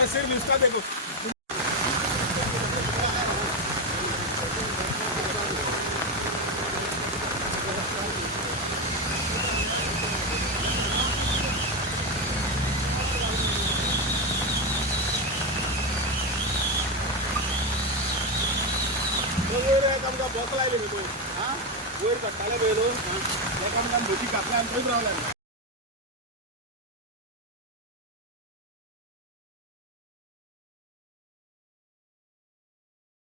मैं सिर्फ इसका देखो बोकला हाँ वर कट्टाला गेलो एका मोठी कापला आणि रावला